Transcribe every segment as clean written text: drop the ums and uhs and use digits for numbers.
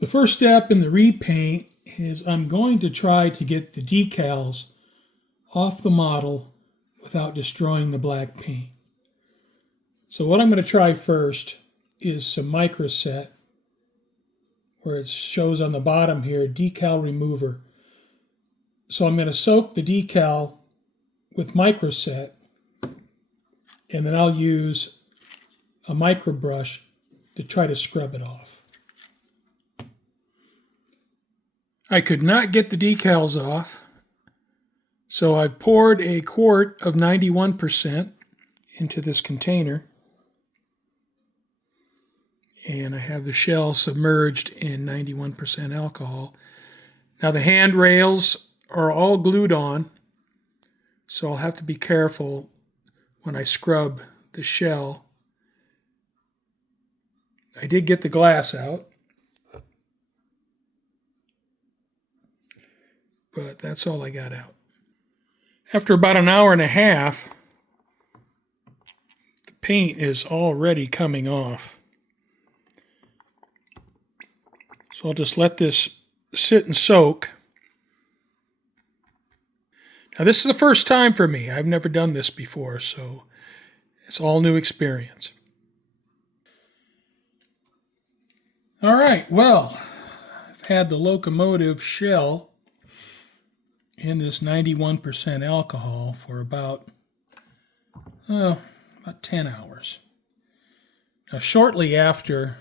The first step in the repaint is I'm going to try to get the decals off the model without destroying the black paint. So what I'm going to try first is some microset, where it shows on the bottom here, decal remover. So I'm going to soak the decal with microset, and then I'll use a micro brush to try to scrub it off. I could not get the decals off, so I poured a quart of 91% into this container, and I have the shell submerged in 91% alcohol. Now the handrails are all glued on, so I'll have to be careful when I scrub the shell. I did get the glass out, but that's all I got out. After about an hour and a half, the paint is already coming off. So I'll just let this sit and soak. Now this is the first time for me. I've never done this before, so it's all new experience. All right, well, I've had the locomotive shell in this 91% alcohol for about 10 hours. Now shortly after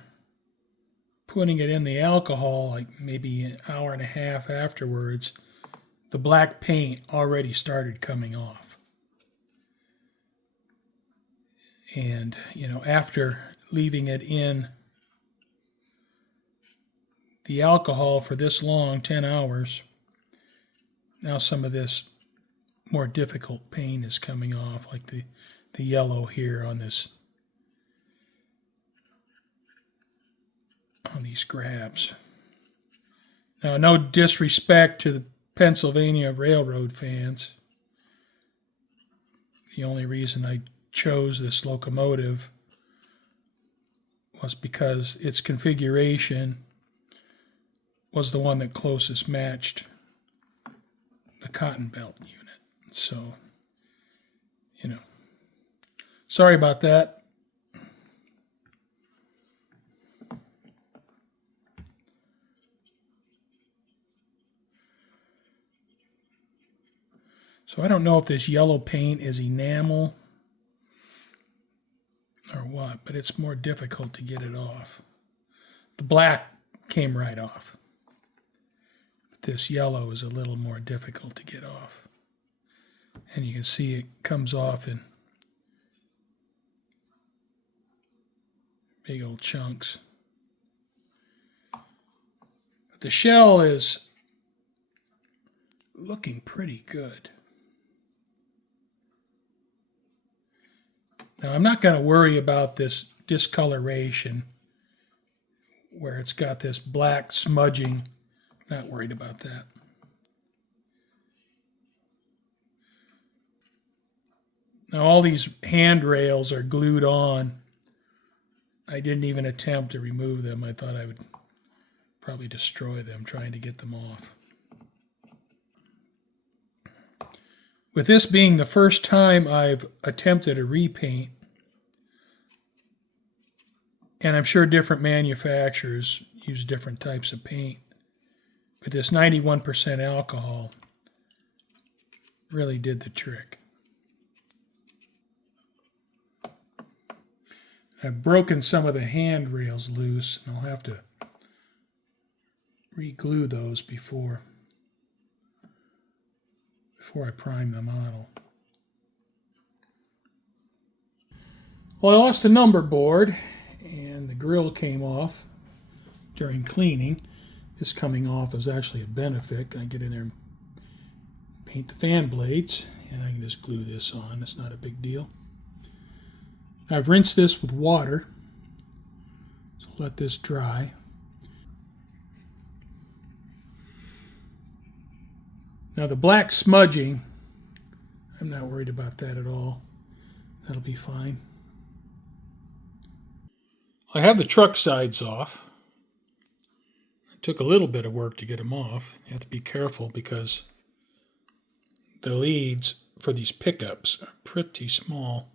putting it in the alcohol, like maybe an hour and a half afterwards, the black paint already started coming off. And, after leaving it in the alcohol for this long, 10 hours, now some of this more difficult paint is coming off, like the yellow here on these grabs. Now, no disrespect to the Pennsylvania Railroad fans. The only reason I chose this locomotive was because its configuration was the one that closest matched the cotton belt unit. So, sorry about that. So I don't know if this yellow paint is enamel or what, but it's more difficult to get it off. The black came right off. But this yellow is a little more difficult to get off. And you can see it comes off in big old chunks. But the shell is looking pretty good. Now, I'm not going to worry about this discoloration where it's got this black smudging. Not worried about that. Now, all these handrails are glued on. I didn't even attempt to remove them. I thought I would probably destroy them trying to get them off. With this being the first time I've attempted a repaint, and I'm sure different manufacturers use different types of paint, but this 91% alcohol really did the trick. I've broken some of the handrails loose, and I'll have to re-glue those before I prime the model. Well, I lost the number board, and the grill came off during cleaning. This coming off is actually a benefit. I get in there and paint the fan blades, and I can just glue this on. It's not a big deal. I've rinsed this with water, so let this dry. Now the black smudging, I'm not worried about that at all. That'll be fine. I have the truck sides off. Took a little bit of work to get them off. You have to be careful because the leads for these pickups are pretty small.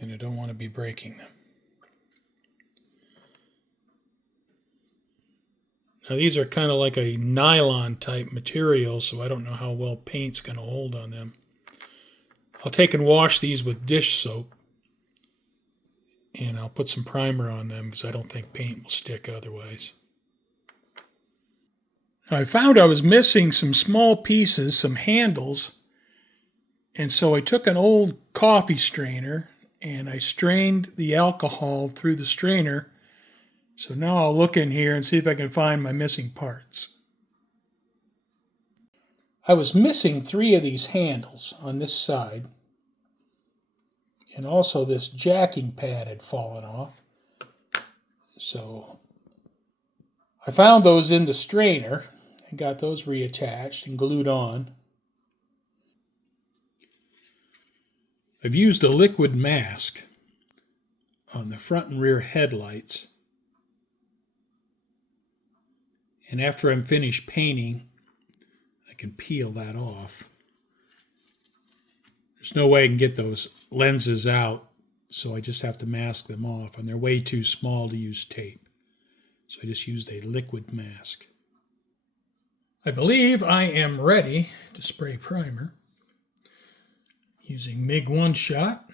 And I don't want to be breaking them. Now these are kind of like a nylon type material, so I don't know how well paint's going to hold on them. I'll take and wash these with dish soap. And I'll put some primer on them because I don't think paint will stick otherwise. I found I was missing some small pieces, some handles. And so I took an old coffee strainer and I strained the alcohol through the strainer. So now I'll look in here and see if I can find my missing parts. I was missing 3 of these handles on this side. And also this jacking pad had fallen off. So I found those in the strainer and got those reattached and glued on. I've used a liquid mask on the front and rear headlights. And after I'm finished painting, I can peel that off. There's no way I can get those lenses out, so I just have to mask them off, and they're way too small to use tape. So I just used a liquid mask. I believe I am ready to spray primer using MIG one-shot.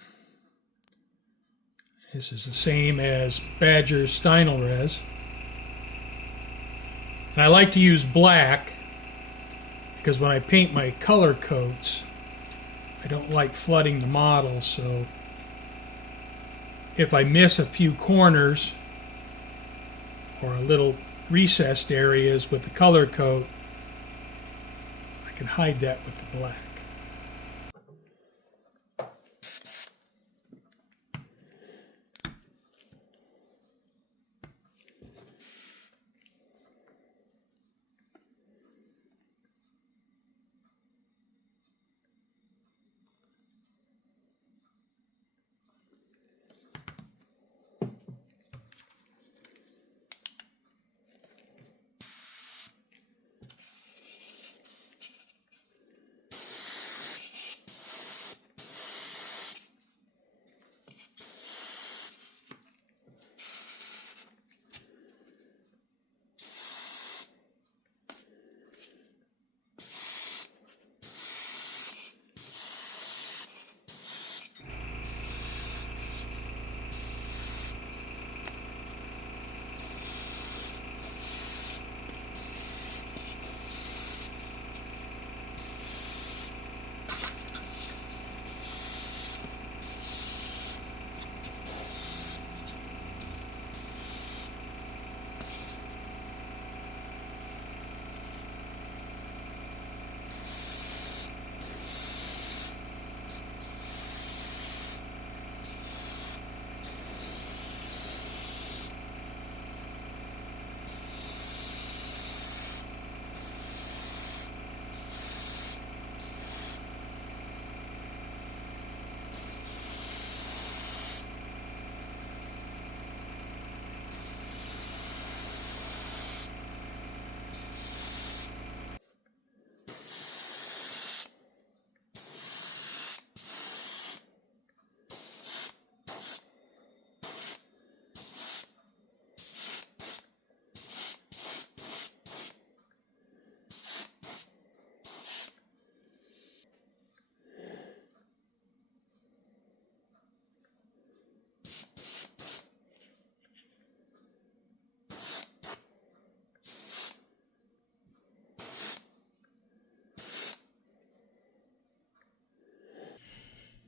This is the same as Badger's Stynel Res. And I like to use black because when I paint my color coats, I don't like flooding the model, so if I miss a few corners or a little recessed areas with the color coat, I can hide that with the black.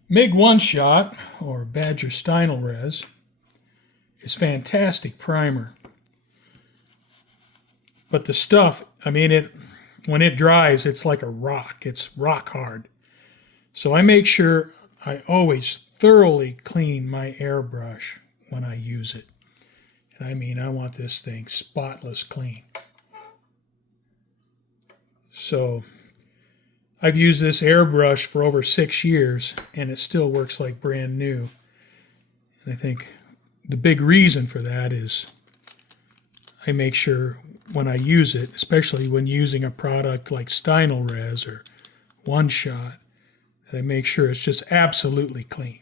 MIG one-shot, or Badger Stynel Res, is fantastic primer. But the stuff, when it dries, it's like a rock. It's rock hard. So I make sure I always thoroughly clean my airbrush when I use it. And I want this thing spotless clean. So I've used this airbrush for over 6 years, and it still works like brand new. And I think the big reason for that is I make sure when I use it, especially when using a product like Stynylrez or One Shot, that I make sure it's just absolutely clean.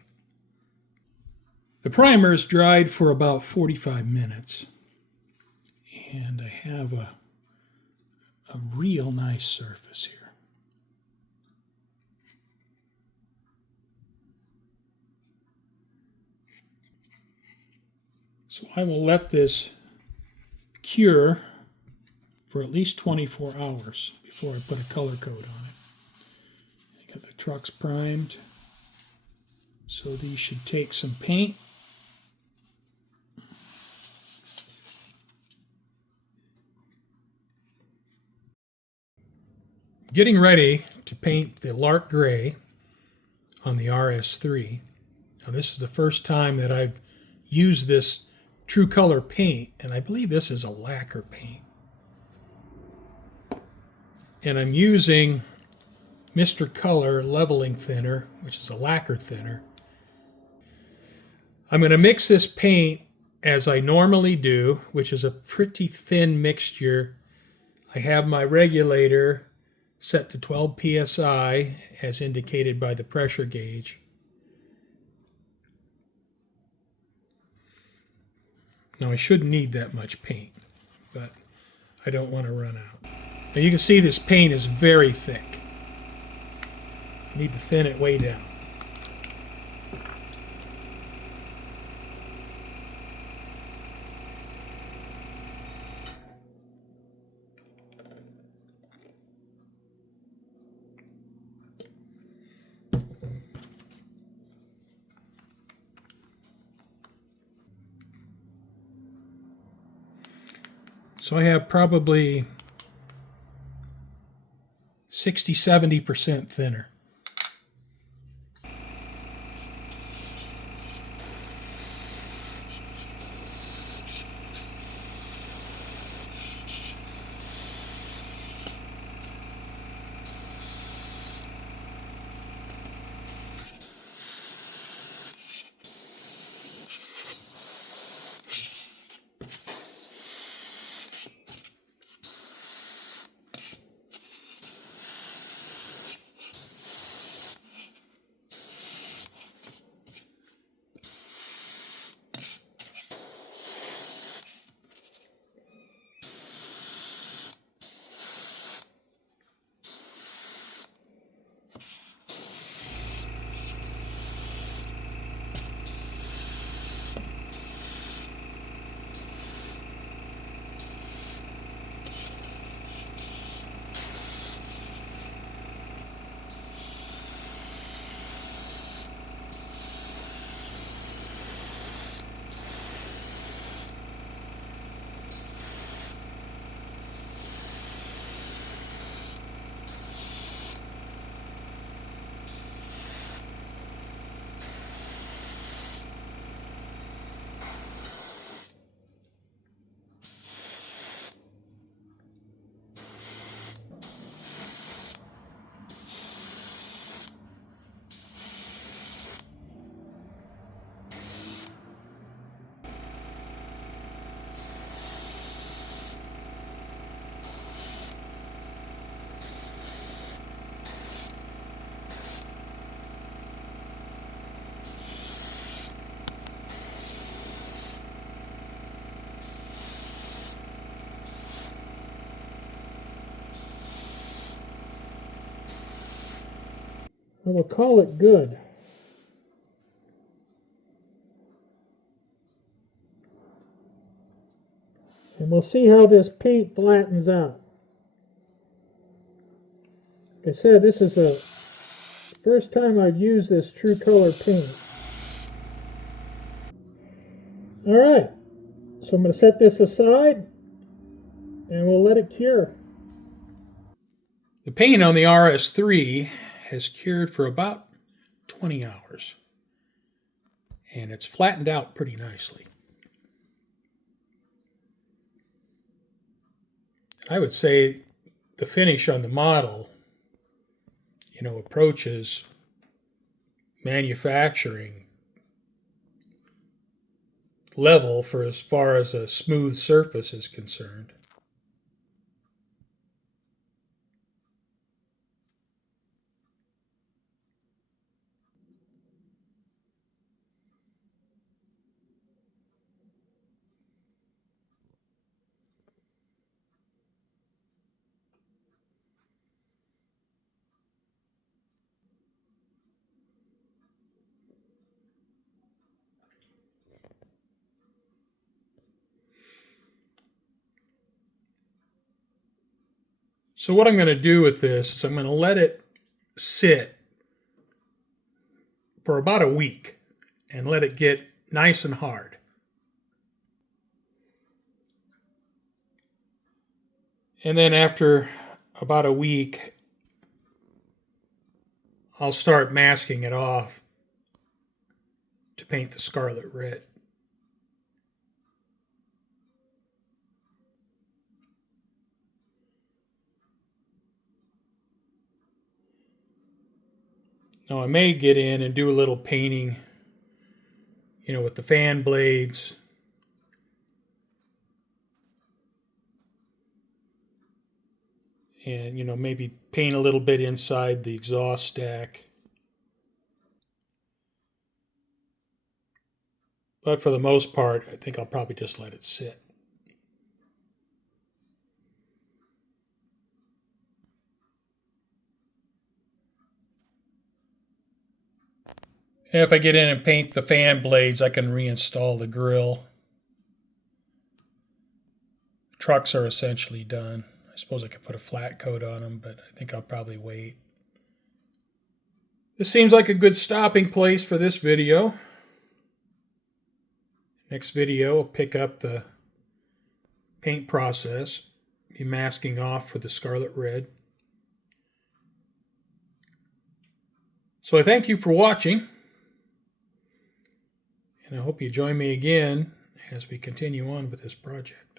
The primer is dried for about 45 minutes, and I have a real nice surface here. So I will let this cure for at least 24 hours before I put a color coat on it. I got the trucks primed, so these should take some paint. Getting ready to paint the Lark Gray on the RS3. Now this is the first time that I've used this True Color paint, and I believe this is a lacquer paint. And I'm using Mr. Color leveling thinner, which is a lacquer thinner. I'm going to mix this paint as I normally do, which is a pretty thin mixture. I have my regulator set to 12 psi as indicated by the pressure gauge. Now I shouldn't need that much paint, but I don't want to run out. Now you can see this paint is very thick. I need to thin it way down. So I have probably 60–70% thinner. I will call it good. And we'll see how this paint flattens out. Like I said, this is the first time I've used this True Color paint. All right, so I'm going to set this aside and we'll let it cure. The paint on the RS3 has cured for about 20 hours, and it's flattened out pretty nicely. I would say the finish on the model, approaches manufacturing level for as far as a smooth surface is concerned. So what I'm going to do with this is I'm going to let it sit for about a week and let it get nice and hard. And then after about a week, I'll start masking it off to paint the scarlet red. Now I may get in and do a little painting, with the fan blades. And, maybe paint a little bit inside the exhaust stack. But for the most part, I think I'll probably just let it sit. And if I get in and paint the fan blades, I can reinstall the grill. Trucks are essentially done. I suppose I could put a flat coat on them, but I think I'll probably wait. This seems like a good stopping place for this video. Next video, I'll pick up the paint process, be masking off for the scarlet red. So I thank you for watching, and I hope you join me again as we continue on with this project.